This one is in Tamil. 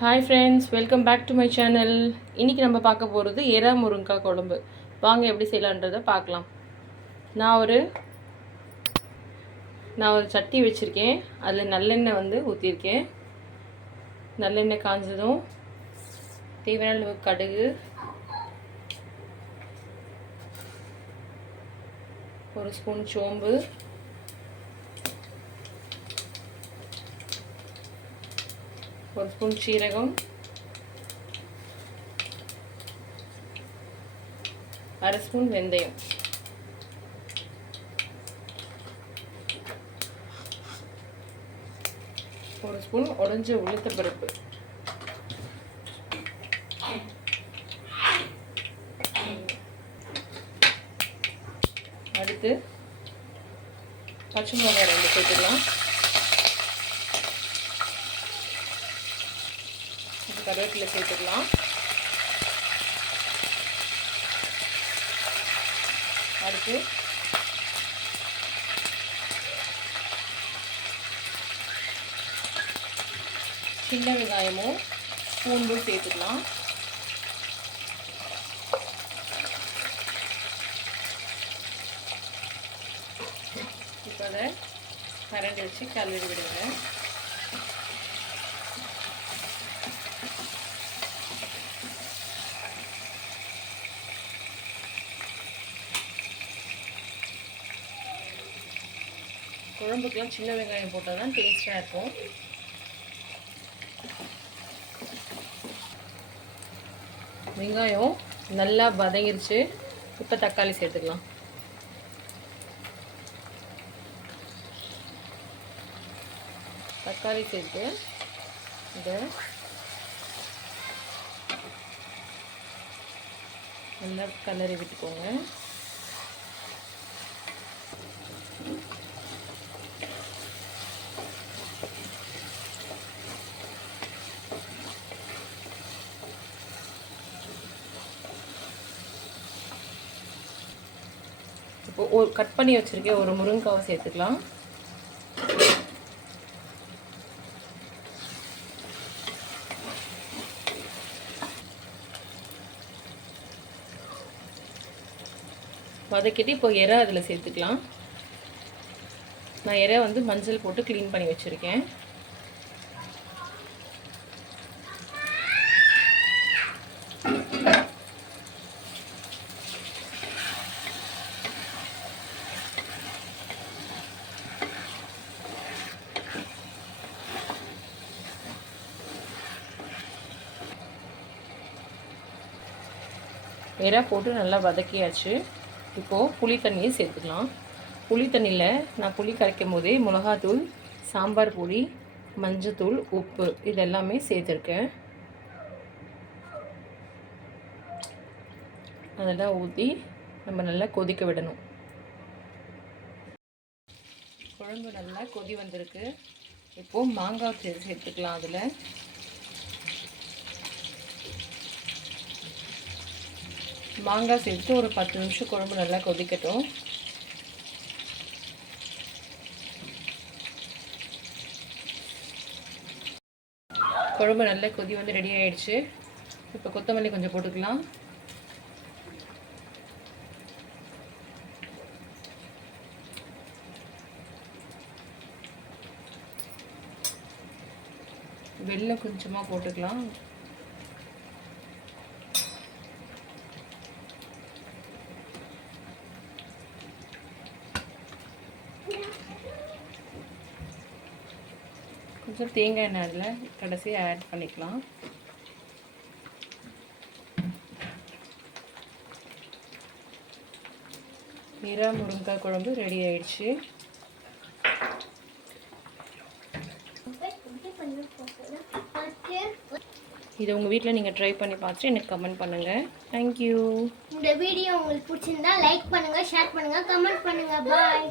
Hi friends, welcome back to my channel. இன்றைக்கி நம்ம பார்க்க போகிறது எறா முருங்கைக்காய் குழம்பு. வாங்க எப்படி செய்யலான்றதை பார்க்கலாம். நான் ஒரு சட்டி வச்சுருக்கேன். அதில் நல்லெண்ணெய் ஊற்றிருக்கேன். நல்லெண்ணெய் காஞ்சதும் தேவையான அளவு கடுகு, ஒரு ஸ்பூன் சோம்பு, ஒரு ஸ்பூன் சீரகம், அரை ஸ்பூன் வெந்தயம், ஒரு ஸ்பூன் உடைஞ்ச உளுத்தம்பருப்பு, அடுத்து பச்சை மிளகாய் 2 சேர்த்துக்கலாம். கருவேப்பிலை சேர்த்துக்கலாம். அடுத்து சின்ன வெங்காயமும் பூண்டும் சேர்த்துக்கலாம். இப்போ அதை கரண்டி வச்சு கலரி விடுங்க. குழம்புக்கெல்லாம் சின்ன வெங்காயம் போட்டால் தான் டேஸ்ட்டாக இருக்கும். வெங்காயம் நல்லா வதங்கிருச்சு. இப்போ தக்காளி சேர்த்துக்கலாம். தக்காளி சேர்த்து இதை நல்லா கலரி விட்டுக்கோங்க. இப்போ கட் பண்ணி வச்சுருக்கேன் ஒரு முருங்கைக்காவை சேர்த்துக்கலாம். வதக்கிட்டு இப்போ எறா அதில் சேர்த்துக்கலாம். நான் எறா மஞ்சள் போட்டு க்ளீன் பண்ணி வச்சுருக்கேன். எறா போட்டு நல்லா வதக்கியாச்சு. இப்போது புளி தண்ணியை சேர்த்துக்கலாம். புளி தண்ணியில் நான் புளி கரைக்கும் போதே மிளகாத்தூள், சாம்பார் பொடி, மஞ்சத்தூள், உப்பு இதெல்லாமே சேர்த்துருக்கேன். அதெல்லாம் ஊற்றி நம்ம நல்லா கொதிக்க விடணும். குழம்பு நல்லா கொதி வந்திருக்கு. இப்போது மாங்காய் சேர்த்துக்கலாம். அதில் மாங்காய் சேர்த்து ஒரு 10 நிமிஷம் குழம்பு நல்லா கொதிக்கட்டும். குழம்பு நல்லா கொதி ரெடி ஆயிடுச்சு. இப்போ கொத்தமல்லி கொஞ்சம் போட்டுக்கலாம். வெல்லம் கொஞ்சமாக போட்டுக்கலாம். கொஞ்சம் தேங்காய் எண்ணெய் அதில் கடைசியாக ஆட் பண்ணிக்கலாம். எறா முருங்கைக்காய் குழம்பு ரெடி ஆயிடுச்சு. இதை உங்கள் வீட்டில் நீங்கள் ட்ரை பண்ணி பார்த்துட்டு எனக்கு கமெண்ட் பண்ணுங்கள். தேங்க்யூ. இந்த வீடியோ உங்களுக்கு பிடிச்சிருந்தா லைக் பண்ணுங்கள், ஷேர் பண்ணுங்கள், கமெண்ட் பண்ணுங்கள். பாய்.